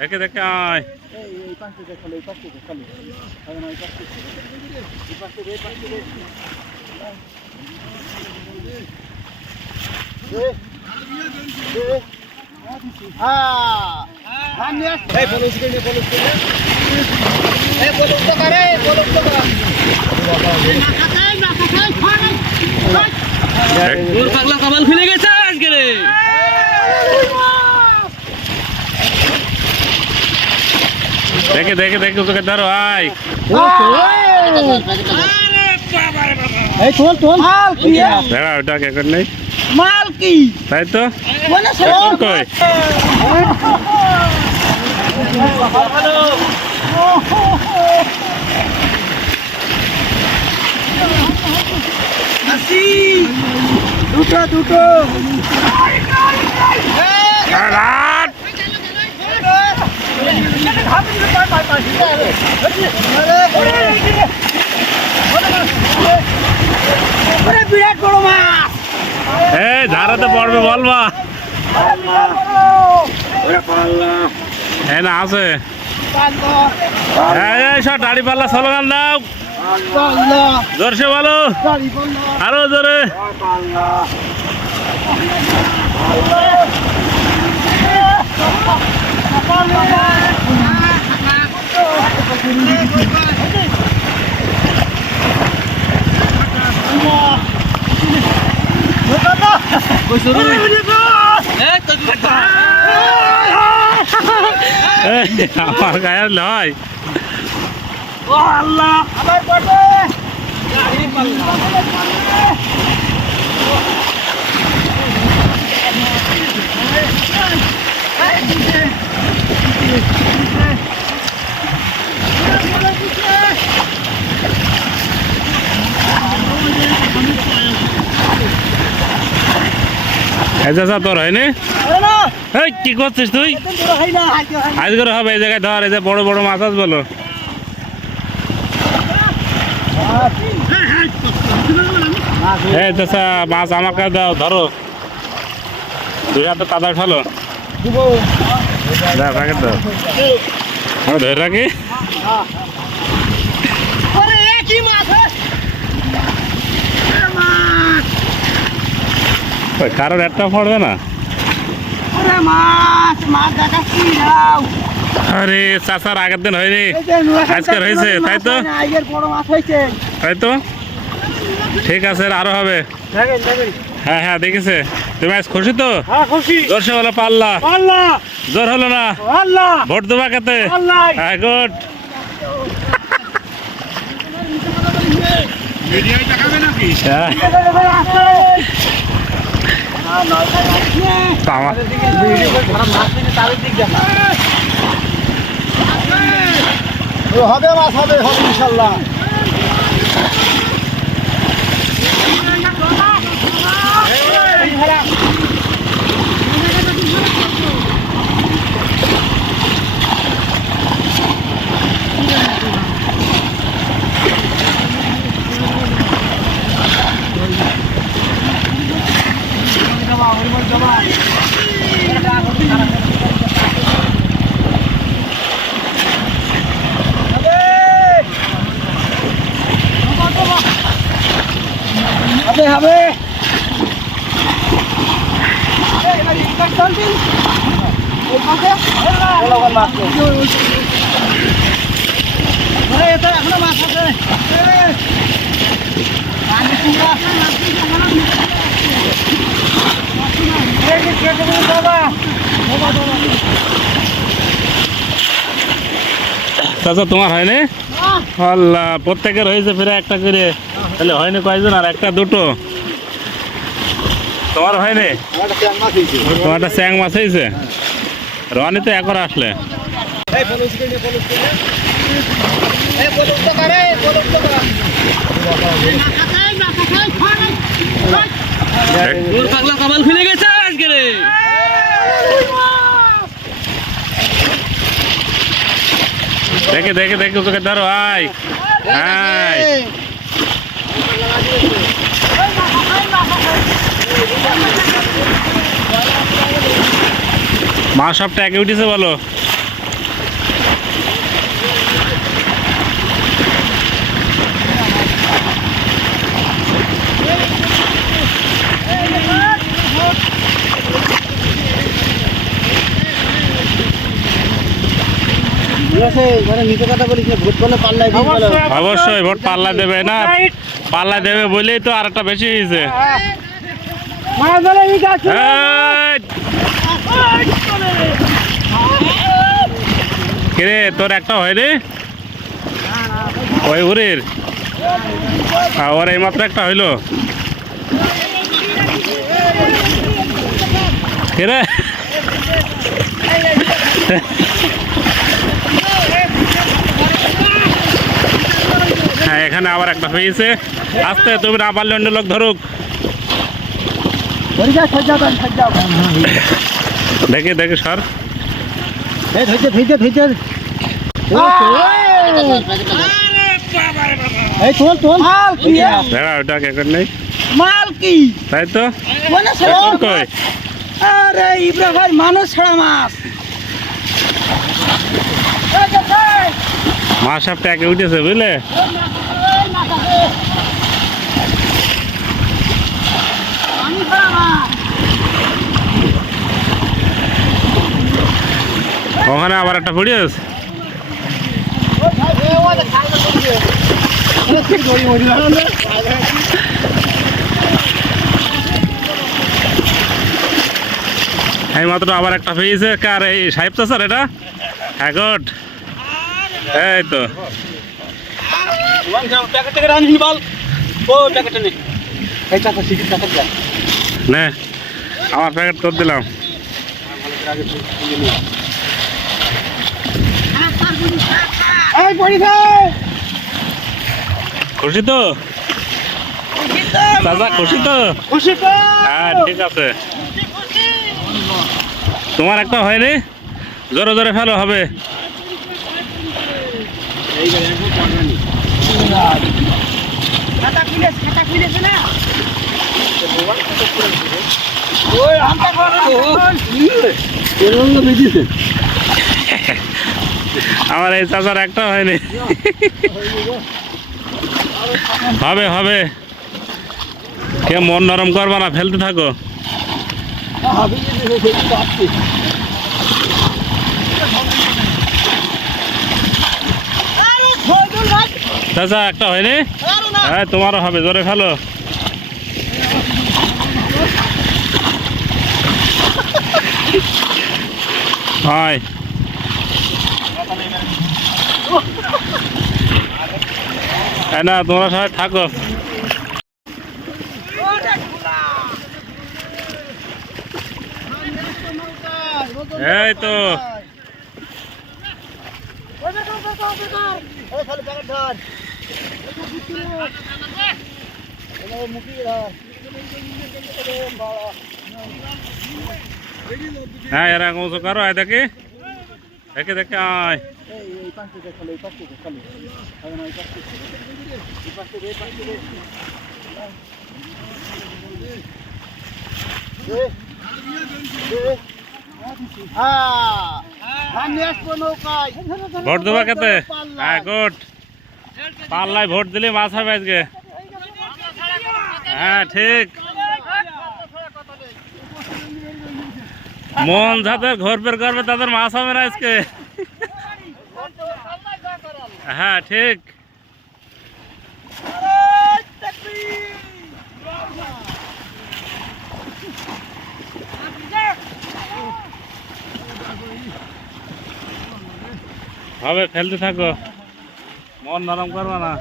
দেখে দেখে আয় পাগলা কামাল খুলে গেছে আজকে রে। দেখে দেখে দেখে তোকে ধরো আয় দাঁড়া ওটা কেকর নেই মাল কি তাই তো কই দুটো দুটো বিরাট বড় মাছ ধারাতে পড়বে বলবা হ্যাঁ না আছে সব দাড়ি পাল্লা স্লোগান দাও জোরসে বলো আরো জোরে আমার গায়ে নয় তোর হয়নি কি করছিস তুই আজ করে হবে এই জায়গায় ধর এই যে বড় বড় মাছ আস বলো মাছ আমার কাছে দাও ধরো দুই হাতে কাদা উঠালো ধরে রাখি কারোর একটা পড়বে না আরে চাচার আগের দিন হয়নি আজকের হয়েছে তাই তো তাই তো ঠিক আছে আরো হবে হ্যাঁ হ্যাঁ দেখেছে তুমি আজ খুশি তো জোরসে বলো পাল্লা জোর হলো না ভোট দেবা কেতে হ্যাঁ গুড হবে মাছ হবে হবে ইনশাল্লাহ হবে এখনো মাছ আছে চাচা তোমার হয়নি আল্লাহ প্রত্যেকের হয়েছে ফিরে একটা করে তাহলে হয়নি কয়জন আর একটা দুটো তোমার হয়নি তোমার একটা চ্যাং মাছ হয়েছে রনি তো একবার আসলে পাগলা কামাল খুলে গেছে আজকে রে। দেখে দেখে দেখে তোকে ধরো আয় আয় মা সব ট্যাগে উঠেছে বলো নিচে কথা বলিস না, ভোট করলে পাল্লাই দিয়ে গেল। অবশ্যই ভোট পাল্লা দেবে না, পাল্লা দেবে বলেই তো আর একটা বেশি হয়েছে। এই! কিরে তোর একটা হয়নি ওই উড়ির? ওর এই মাত্র একটা হইলো। কিরে হ্যাঁ, এখানে আবার একটা হয়েছে। আস্তে, তুমি না পারলে অন্য লোক ধরুক। দেখি দেখি সর। ভেড়া ওটা কেকর নেই মাল কি তাই তো। মানে কেকর কই? আরে ইব্রা ভাই মানুষ ছাড়া মাছ মাছ সব ট্যাকে উঠেছে বুঝলে। আমি ছাড়া মাছ ওখানে আবার একটা পড়িয়েছে। এই মাত্র আবার একটা পেয়েছে। কার? এই সাহেব তো স্যার, এটা হ্যাগট। এই তো নে, আমার প্যাকেট তোর দিলাম। খুশি তো দাদা? খুশি তো? হ্যাঁ ঠিক আছে। তোমার একটা হয়নি? জোরে জোরে ফেলো, হবে। আমার এই চাচার একটা হয়নি। হবে হবে, কে মন নরম করবা না, ফেলতে থাকো। চাচা একটা হয়নি? হ্যাঁ তোমারও হবে, জোরে ফেলো। হয় না, তোমরা সবাই থাকো। এই তো হ্যাঁ, এরকম করো। আয় দেখে দেখে দেখে আয়। ভোট দেবা কেতে? হ্যাঁ গুড। পাল্লায় ভোট দিলে মাছ হবে আজকে। হ্যাঁ ঠিক। মন যাদের ঘর বের করবে তাদের মাছ হবে না আজকে। হ্যাঁ ঠিক। হবে, ফেলতে থাকো, মন নরম করবে না।